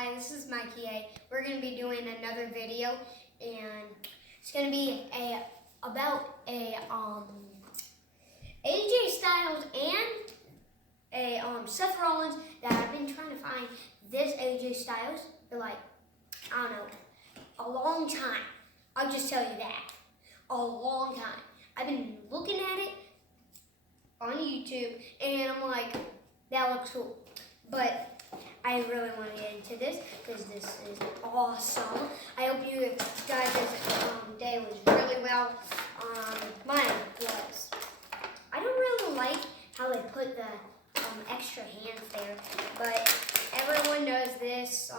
Hi, this is Mikey A. We're going to be doing another video, and it's going to be about AJ Styles and Seth Rollins that I've been trying to find this AJ Styles for I don't know, a long time. I'll just tell you that. A long time. I've been looking at it on YouTube, and I'm like, that looks cool. But I really want to get into this because this is awesome. I hope you guys' day was really well. Mine was. I don't really like how they put the extra hands there, but everyone knows this.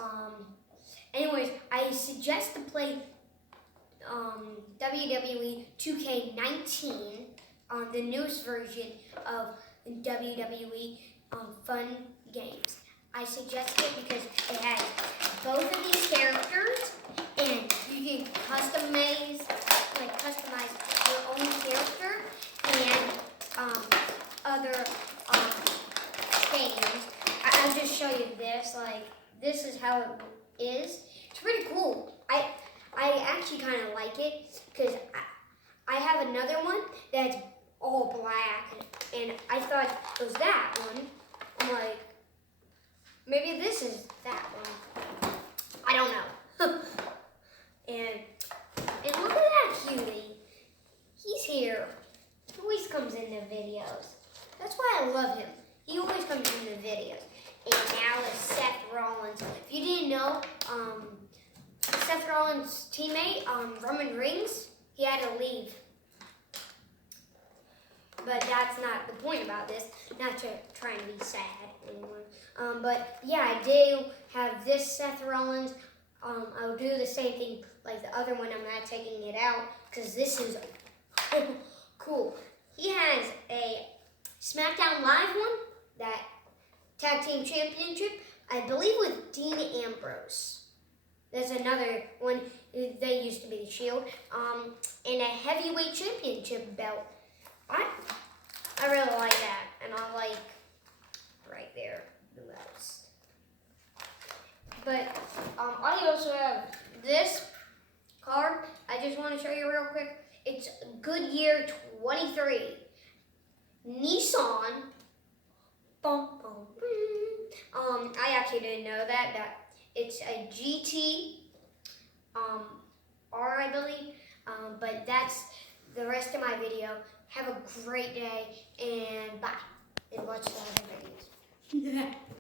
Anyways, I suggest to play WWE 2K19, the newest version of WWE fun games. I suggest it because it has both of these characters, and you can customize your own character and other games. I'll just show you this. This is how it is. It's pretty cool. I actually kind of like it because I have another one that's all black, and I thought it was that one. I'm like, maybe this is that one. I don't know. and look at that cutie. He's here. He always comes in the videos. That's why I love him. He always comes in the videos. And now it's Seth Rollins. If you didn't know, Seth Rollins' teammate, Roman Reigns, he had to leave. But that's not the point about this. Not to try and be sad anymore. But yeah, I do have this Seth Rollins. I'll do the same thing like the other one. I'm not taking it out because this is cool. He has a SmackDown Live one, that Tag Team Championship, I believe with Dean Ambrose. There's another one, they used to be the Shield, and a Heavyweight Championship belt. I really like that, and I like right there the most. But I also have this card. I just want to show you real quick. It's Goodyear 23. Nissan. Bum, bum, bum. I actually didn't know that it's a GT R, I believe. But that's the rest of my video. Have a great day, and bye. And watch the other videos.